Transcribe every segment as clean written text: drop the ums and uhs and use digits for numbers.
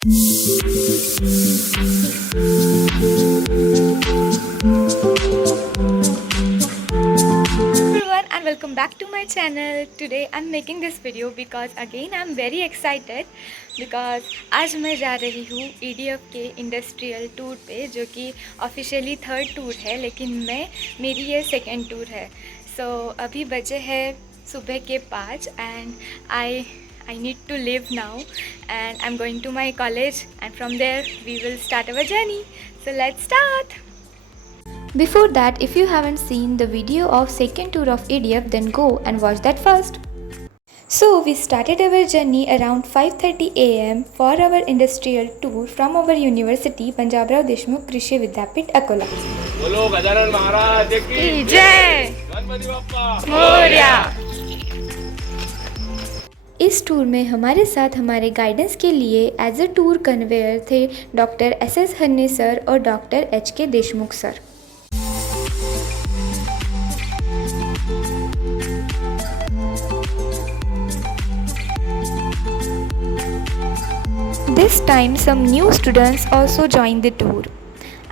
Everyone and welcome back to my channel. Today I'm making this video because again I'm very excited because आज मैं जा रही हूँ EDF के industrial tour पे, जो कि ऑफिशियली थर्ड टूर है लेकिन मेरी ये सेकेंड टूर है। अभी बजे है सुबह के 5 and I need to leave now and I'm going to my college and from there we will start our journey. So let's start. Before that, if you haven't seen the video of second tour of EDF, then go and watch that first. So we started our journey around 5:30 AM for our industrial tour from our university, Punjabrao Deshmukh Krishi Vidyapit, Akola. बोलो गजानन महाराज की जय। गणपति बप्पा मोरया। इस tour में हमारे साथ हमारे guidance के लिए एज अ टूर कन्वेयर थे डॉक्टर SS हन्ने सर और doctor HK Deshmukh sir. This time some new students also joined the tour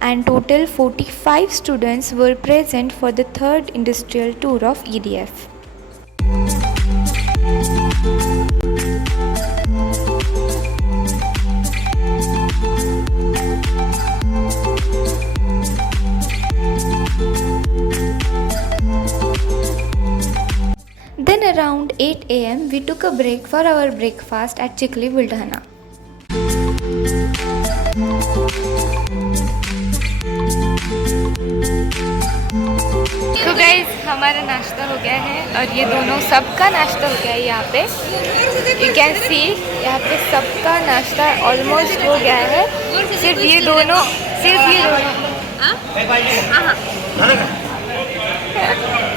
and total 45 students were present for the third industrial tour of EDF. Then around 8 AM we took a break for our breakfast at Chikli Buldhana. तो guys हमारा नाश्ता हो गया है और ये दोनों सबका नाश्ता हो गया है। यहाँ पे यू कैन सी, यहाँ पे सबका नाश्ता ऑलमोस्ट हो गया है। सिर्फ ये दोनों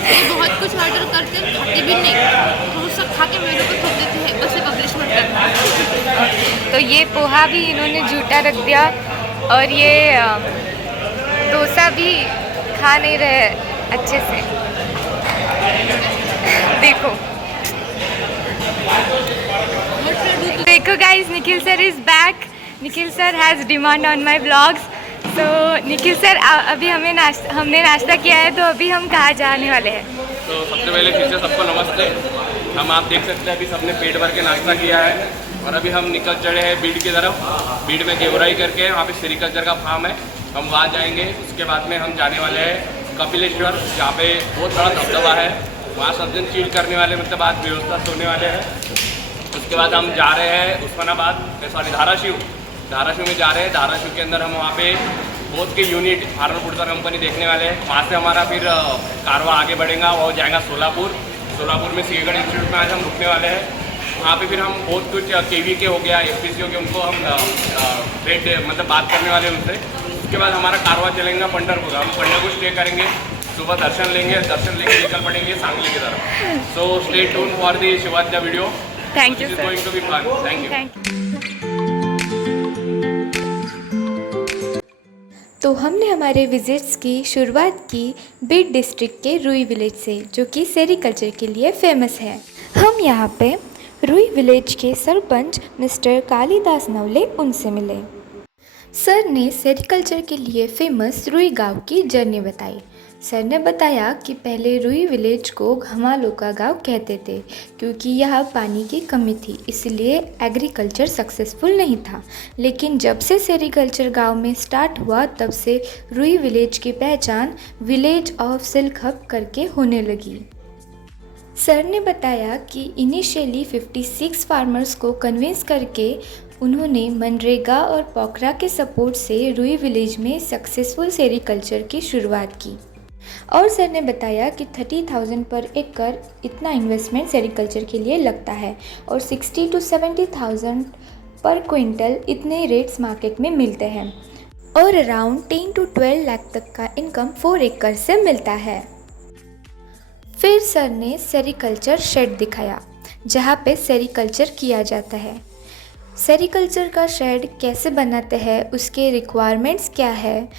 ये बहुत कुछ ऑर्डर करते हैं, खाते भी नहीं, तो सब खा के मेरे को थोप देते हैं, बस पब्लिशमेंट करना। तो ये पोहा भी इन्होंने झूठा रख दिया और ये डोसा भी खा नहीं रहे अच्छे से। देखो guys, Nikhil sir is back. Nikhil sir has demand on my blogs. तो निखिल सर अभी हमने नाश्ता किया है, तो अभी हम कहाँ जाने वाले हैं? तो सबसे पहले फिर से सबको नमस्ते। हम आप देख सकते हैं अभी सबने पेट भर के नाश्ता किया है और अभी हम निकल चढ़े हैं बीड की तरफ। बीड में गेवराई करके वहाँ पे सेरिकल्चर का फार्म है, हम वहाँ जाएंगे। उसके बाद में हम जाने वाले हैं कपिलेश्वर, जहाँ पे बहुत बड़ा दबदबा है, वहाँ सब दिन चील करने वाले, मतलब आज व्यवस्था सोने वाले हैं। उसके बाद हम जा रहे हैं उस्मानाबाद, धाराशिव में जा रहे हैं। धाराशिव के अंदर हम वहाँ पे बोध के यूनिट फार्मर फूडर कंपनी देखने वाले हैं। वहाँ से हमारा फिर कारवा आगे बढ़ेगा, वो जाएगा सोलापुर में सीगढ़ इंस्टीट्यूट में आज हम रुकने वाले हैं। वहाँ पे फिर हम बहुत कुछ KV के हो गया, FPC हो गया, उनको हम रेट मतलब बात करने वाले हैं उनसे। उसके बाद हमारा कारवा चलेगा पंढरपुर। हम पंढरपुर स्टे करेंगे, सुबह दर्शन लेंगे निकल पड़ेंगे सांगली की तरफ। So stay tune for the Shivagya video. Thank you sir. Going to be fun. Thank you. तो हमने हमारे विजिट्स की शुरुआत की बीड डिस्ट्रिक्ट के रुई विलेज से, जो कि सेरिकल्चर के लिए फेमस है। हम यहाँ पे रुई विलेज के सरपंच मिस्टर कालीदास नवले उनसे मिले। सर ने सेरिकल्चर के लिए फेमस रुई गांव की जर्नी बताई। सर ने बताया कि पहले रुई विलेज को घमालोका गांव कहते थे, क्योंकि यहाँ पानी की कमी थी, इसलिए एग्रीकल्चर सक्सेसफुल नहीं था। लेकिन जब से सेरिकल्चर गांव में स्टार्ट हुआ, तब से रुई विलेज की पहचान विलेज ऑफ सिल्क हब करके होने लगी। सर ने बताया कि इनिशियली 56 फार्मर्स को कन्विंस करके उन्होंने मनरेगा और पोखरा के सपोर्ट से रुई विलेज में सक्सेसफुल सेरिकल्चर की शुरुआत की। और सर ने बताया कि 30,000 पर एकड़ इतना इन्वेस्टमेंट सेरिकल्चर के लिए लगता है और 60 to 70,000 पर क्विंटल इतने रेट्स मार्केट में मिलते हैं और अराउंड 10 to 12 लाख तक का इनकम 4 एकड़ से मिलता है। फिर सर ने सेरिकल्चर शेड दिखाया, जहाँ पे सेरिकल्चर किया जाता है। सेरिकल्चर का शेड कैसे बनाते हैं, उसके रिक्वायरमेंट्स क्या है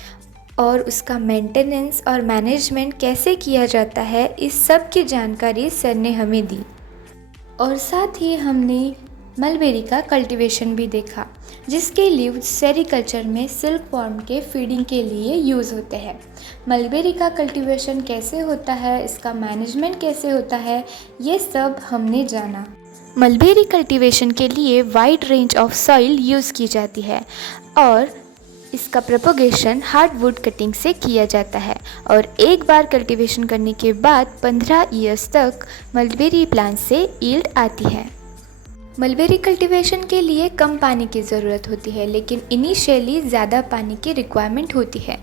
और उसका मेंटेनेंस और मैनेजमेंट कैसे किया जाता है, इस सब की जानकारी सर ने हमें दी। और साथ ही हमने मलबेरी का कल्टीवेशन भी देखा, जिसके लीव्स सेरीकल्चर में सिल्क वॉर्म के फीडिंग के लिए यूज़ होते हैं। मलबेरी का कल्टीवेशन कैसे होता है, इसका मैनेजमेंट कैसे होता है, ये सब हमने जाना। मलबेरी कल्टीवेशन के लिए wide range of soil use की जाती है और इसका प्रोपगेशन हार्डवुड कटिंग से किया जाता है और एक बार कल्टीवेशन करने के बाद 15 ईयर्स तक मलबेरी प्लांट से यील्ड आती है। मलबेरी कल्टीवेशन के लिए कम पानी की ज़रूरत होती है, लेकिन इनिशियली ज़्यादा पानी की रिक्वायरमेंट होती है।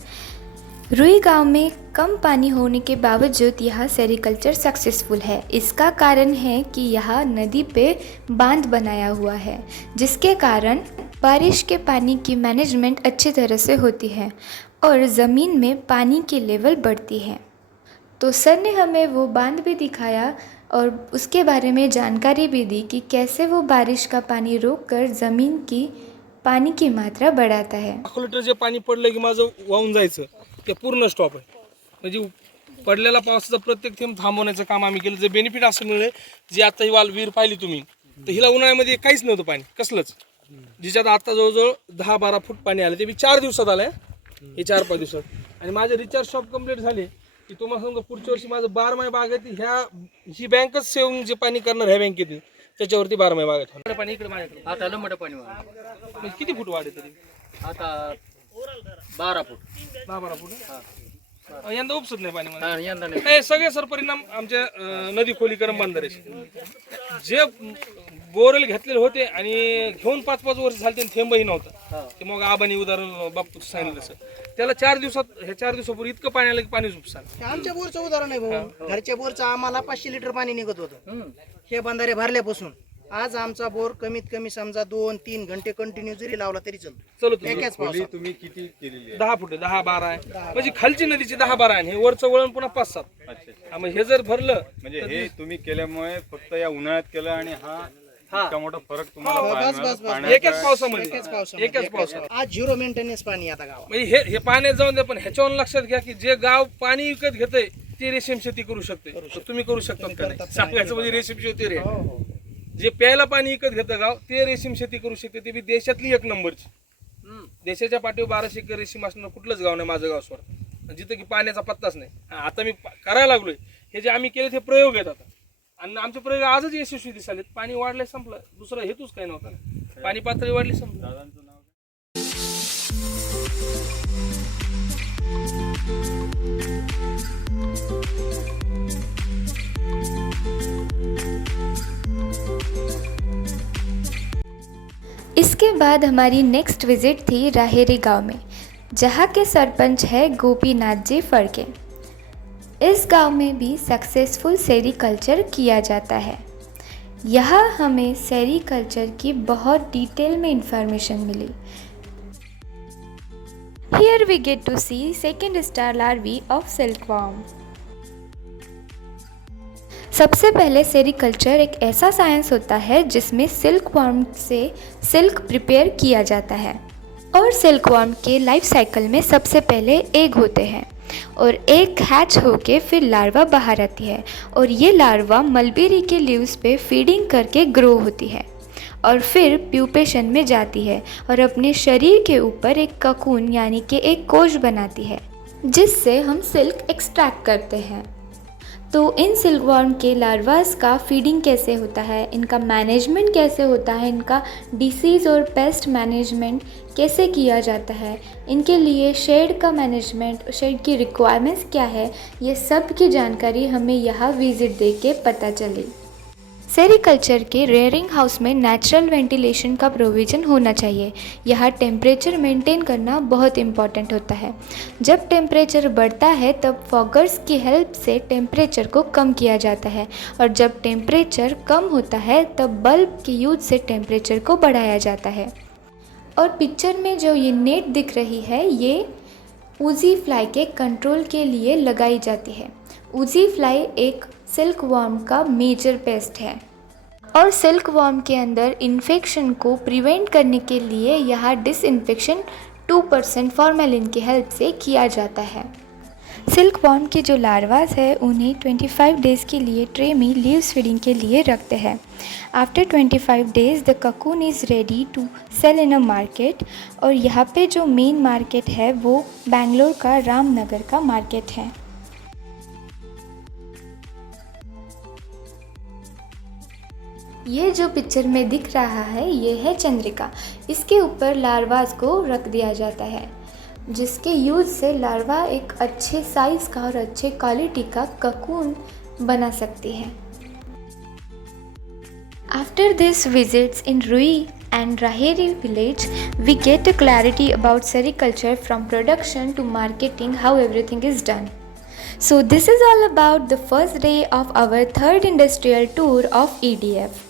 रुई गांव में कम पानी होने के बावजूद यह सेरीकल्चर सक्सेसफुल है। इसका कारण है कि यह नदी पे बांध बनाया हुआ है, जिसके कारण बारिश के पानी की मैनेजमेंट अच्छी तरह से होती है और ज़मीन में पानी की लेवल बढ़ती है। तो सर ने हमें वो बांध भी दिखाया और उसके बारे में जानकारी भी दी कि कैसे वो बारिश का पाणी रोककर ज़मीन की पाणी की मात्रा बढ़ाता है। 1 लिटर जे पाणी पडलं की माझं वाहून जायचं ते पूर्ण स्टॉप आहे। म्हणजे पडलेला पावसाचा प्रत्येक थेंब थांबवण्याचं काम आम्ही केलं। जे बेनिफिट असं मिळाले, जी आता ही विहीर पाहिली तुम्ही, तर हिला उन्हाळ्यामध्ये काहीच नव्हतं पाणी कसलंच, जिच्यात आता जवळजवळ 10-12 फूट पाणी आलं, ते बी 4 दिवसात आलंय, हे 4-5 दिवसात। आणि माझे रिचार्ज शॉप कंप्लीट झाले की तुम्हाला सांगतो पुढच्या वर्षी माझं 12 बाग आहे, ही बँकच सेविंग जे पाणी करणार ह्या बँकेत त्याच्यावरती 12 बाग आहे। पाणी इकडे माझ्याकडे आता लंबट पाणी वाढ किती फूट वाढे तरी आता 12 फूट 10-12 फूट यंदा उपसत नाही पाणी हा, यंदा नाही. हे सगळे सर परिणाम आमच्या नदी खोलीकरण बंधाऱ्याचे जे बोरवेल घेतलेले होते आणि घेऊन 5-5 वर्ष झाले थेंबही नव्हता, ते मग आबानी उदाहरण बापू सांगितलं तसं, त्याला 4 दिवसात ह्या 4 दिवसापूर्वी इतकं पाणी आलं की पाणीच उपसाल। आमच्या बोरचं उदाहरण आहे भाऊ, घरच्या बोरचं आम्हाला 500 लिटर पाणी निघत होतं हे बंधारे भरल्यापासून। आज आमचा बोर कमीत कमी समजा 2-3 घंटे कंटिन्यू जरी लावला तरी चलो एकाच पावसात तुम्ही किती केलेली आहे? 10 फूट 10-12 आहे, म्हणजे खालची नदीची 10-12 आहे, हे वरचं वळण पुन्हा 5-7। मग हे जर भरलं म्हणजे हे तुम्ही केल्यामुळे फक्त या उन्हाळ्यात केलं आणि हा इतका मोठा फरक तुम्हाला बस पाहायला बस मिळाला. बस पाण्याचा- एकाच पावसामध्ये एकाच पावसात आज 0 मेंटेनन्स पाणी आता गावात। म्हणजे हे पाण्यात जाऊन द्या, पण ह्याच्यावर लक्षात घ्या की जे गाव पाणी विकत घेतंय ते रेशीम शेती करू शकते, तर तुम्ही करू शकता का नाही? सांगायचं म्हणजे रेशीम शेती रे, जे प्यायला पाणी विकत घेतं गाव ते रेशीम शेती करू शकते, ते बी देशातली 1 नंबरची। देशाच्या पाठीवर 1200 एकर रेशीम असणं कुठलंच गाव नाही माझं गाव सोडा, जिथं की पाण्याचा पत्ताच नाही। आता मी करायला लागलोय, हे जे आम्ही केले ते प्रयोग आहेत आता, आणि आमचे प्रयोग आजच यशस्वी दिसालेत। पाणी वाढलंय संपलं, दुसरा हेतूच काही नव्हता, पाणी पातळी वाढली संपलं। दादांचं नाव इसके बाद हमारी नेक्स्ट विज़िट थी राहेरी गांव में, जहां के सरपंच है गोपीनाथ जी फड़के। इस गांव में भी सक्सेसफुल सेरीकल्चर किया जाता है। यहाँ हमें सेरीकल्चर की बहुत डिटेल में इंफॉर्मेशन मिली। Here we get to see second star larvae of silkworm। सबसे पहले सेरीकल्चर एक ऐसा साइंस होता है जिसमें सिल्कवर्म से सिल्क प्रिपेयर किया जाता है, और सिल्कवर्म के लाइफ साइकिल में सबसे पहले एग होते हैं और एग हैच होके फिर लार्वा बाहर आती है, और ये लार्वा मलबेरी के लीव्स पे फीडिंग करके ग्रो होती है और फिर प्यूपेशन में जाती है और अपने शरीर के ऊपर एक ककून यानी कि एक कोश बनाती है, जिससे हम सिल्क एक्सट्रैक्ट करते हैं। तो इन सिल्कवर्म के लार्वास का फीडिंग कैसे होता है, इनका मैनेजमेंट कैसे होता है, इनका डिसीज़ और पेस्ट मैनेजमेंट कैसे किया जाता है, इनके लिए शेड का मैनेजमेंट, शेड की रिक्वायरमेंट्स क्या है, ये सब की जानकारी हमें यहाँ विज़िट दे के पता चली। सेरीकल्चर के रेयरिंग हाउस में नेचुरल वेंटिलेशन का प्रोविज़न होना चाहिए। यहाँ टेम्परेचर मेंटेन करना बहुत इम्पॉर्टेंट होता है। जब टेम्परेचर बढ़ता है तब फॉगर्स की हेल्प से टेम्परेचर को कम किया जाता है, और जब टेम्परेचर कम होता है तब बल्ब के यूज से टेम्परेचर को बढ़ाया जाता है। और पिक्चर में जो ये नेट दिख रही है, ये ऊजी फ्लाई के कंट्रोल के लिए लगाई जाती है। ऊजी फ्लाई एक सिल्कवर्म का मेजर पेस्ट है, और सिल्कवर्म के अंदर इन्फेक्शन को प्रिवेंट करने के लिए यहाँ डिसइंफेक्शन 2% फॉर्मेलिन की हेल्प से किया जाता है। सिल्कवॉर्म के जो लार्वास है उन्हें 25 डेज़ के लिए ट्रे में लीव्स फीडिंग के लिए रखते हैं। After 25 days the cocoon is ready to sell in a market. और यहाँ पे जो मेन मार्केट है वो बेंगलोर का रामनगर का मार्केट है। ये जो पिक्चर में दिख रहा है ये है चंद्रिका। इसके ऊपर लार्वास को रख दिया जाता है, जिसके यूज़ से लार्वा एक अच्छे साइज़ का और अच्छे क्वालिटी का ककून बना सकती है। आफ्टर दिस विजिट्स इन रुई and Raheri village, we get a clarity about sericulture from production to marketing, how everything is done. So this is all about the first day of our third industrial tour of EDF.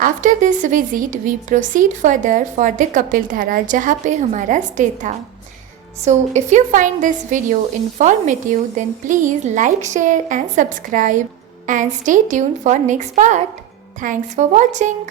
After this visit, we proceed further for the Kapildhara, जहाँ पे हमारा stay था. So if you find this video informative, then please like, share and subscribe and stay tuned for next part. Thanks for watching.